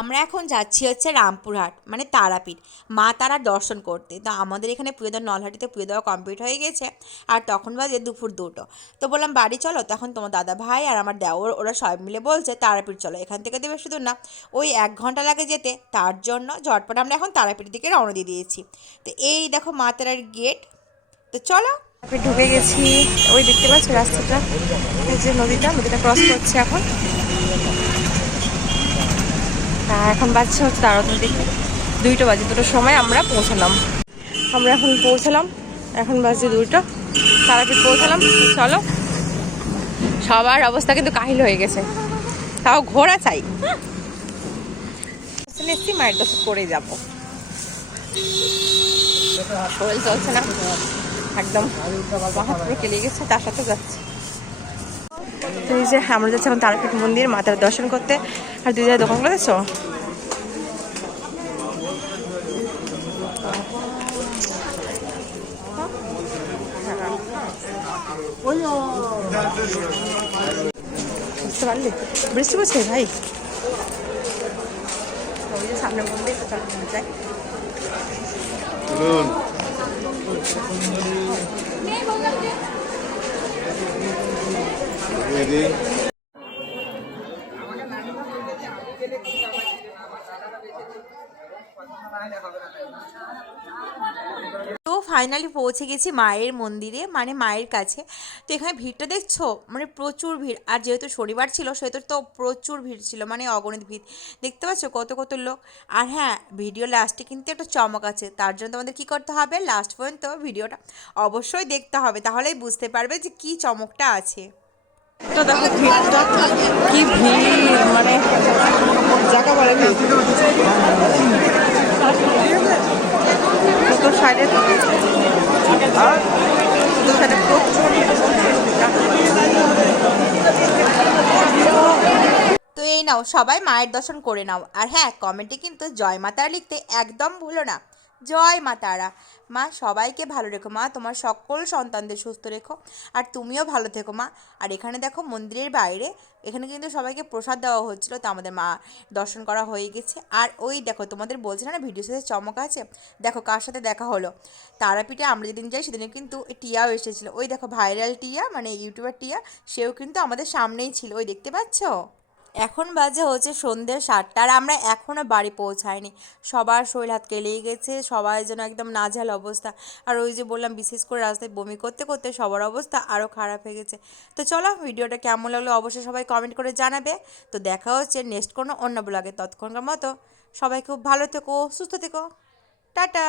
আমরা এখন যাচ্ছি হচ্ছে রামপুরহাট মানে তারাপীঠ মা তারার দর্শন করতে। তো আমাদের এখানে পুজো দেওয়া নলহাটিতে পুজো দেওয়া কমপ্লিট হয়ে গেছে। আর তখন বাজে দুপুর 2টো। তো বললাম বাড়ি চলো, তখন তোমার দাদা ভাই আর আমার দেওর ওরা সবাই মিলে বলছে তারাপীঠ চলো, এখান থেকে তো বেশি দূর না, ওই 1 ঘন্টা লাগে যেতে। তার জন্য ঝটপট আমরা এখন তারাপীঠের দিকে রওনা দিয়ে দিয়েছি। তো এই দেখো মা তারার গেট। তো চলো তারপরে ঢুকে গেছি। ওই দেখতে পাচ্ছ রাস্তাটা, এই যে নদীটা ক্রস করছে এখন। হ্যাঁ, এখন বাজছে হচ্ছে তাড়াতাড়ি দেখি 2টো বাজে, 2টোর সময় আমরা পৌঁছালাম। আমরা এখন পৌঁছালাম, এখন বাজে 2টো, তারাপীঠ পৌঁছালাম। চলো, সবার অবস্থা কিন্তু কাহিল হয়ে গেছে, তাও ঘোরা চাই। এসছি মায়ের দর্শন করে যাবো, শরীর চলছে না একদম, মাথা পুরো কেলে গেছে, তার সাথে যাচ্ছে। তো এই যে আমরা যাচ্ছি এখন তারাপীঠ মন্দির মাতার দর্শন করতে। আর দুই জায়গায় দোকানগুলো দেখছো, বুঝতে পারলি বৃষ্টি পড়ছে ভাই। ওই যে সামনে মন্দির, তো চলো যাই। তো ফাইনালি পৌঁছে গেছি মায়ের মন্দিরে মানে মায়ের কাছে। তো এখানে ভিড়টা দেখছো, মানে প্রচুর ভিড়। আর যেহেতু শনিবার ছিল সেহেতু তো প্রচুর ভিড় ছিল, মানে অগণিত ভিড়। দেখতে পাচ্ছ কত কত লোক। আর হ্যাঁ, ভিডিও লাস্টে কিন্তু একটা চমক আছে, তার জন্য তোমাদের কী করতে হবে, লাস্ট পর্যন্ত ভিডিওটা অবশ্যই দেখতে হবে, তাহলেই বুঝতে পারবে যে কী চমকটা আছে। তো দেখো ভিড়টা, কি ভিড়, মানে জায়গা বলে ভিড়। দুটো সাইডে তো এই নাও সবাই মায়ের দর্শন করে নাও। আর হ্যাঁ, কমেন্টে কিন্তু জয় মা তারা লিখতে একদম ভুলো না। জয় মা তারা। মা সবাইকে ভালো রেখো, মা তোমার সকল সন্তানদের সুস্থ রেখো। আর তুমিও ভালো থেকো মা। আর এখানে দেখো মন্দিরের বাইরে এখানে কিন্তু সবাইকে প্রসাদ দেওয়া হচ্ছিল। তো আমাদের মা দর্শন করা হয়ে গেছে। আর ওই দেখো তোমাদের বলছিলাম না ভিডিও শেষে চমক আছে, দেখো কার সাথে দেখা হলো। তারাপীঠে আমরা যেদিন যাই সেদিনে কিন্তু টিয়াও এসেছিলো। ওই দেখো ভাইরাল টিয়া, মানে ইউটিউবার টিয়া, সেও কিন্তু আমাদের সামনেই ছিল, ওই দেখতে পাচ্ছ। এখন বাজে হচ্ছে সন্ধ্যে 7টা, আর আমরা এখনও বাড়ি পৌঁছাইনি। সবার শরীর হাত কেলেই গেছে, সবাই যেন একদম নাজেহাল অবস্থা। আর ওই যে বললাম, বিশেষ করে রাস্তায় বমি করতে করতে সবার অবস্থা আরও খারাপ হয়ে গেছে। তো চলো, ভিডিওটা কেমন লাগলো অবশ্যই সবাই কমেন্ট করে জানাবে। তো দেখা হচ্ছে নেক্সট কোনো অন্য ব্লগে, ততক্ষণকার মতো সবাই খুব ভালো থেকো, সুস্থ থেকো, টাটা।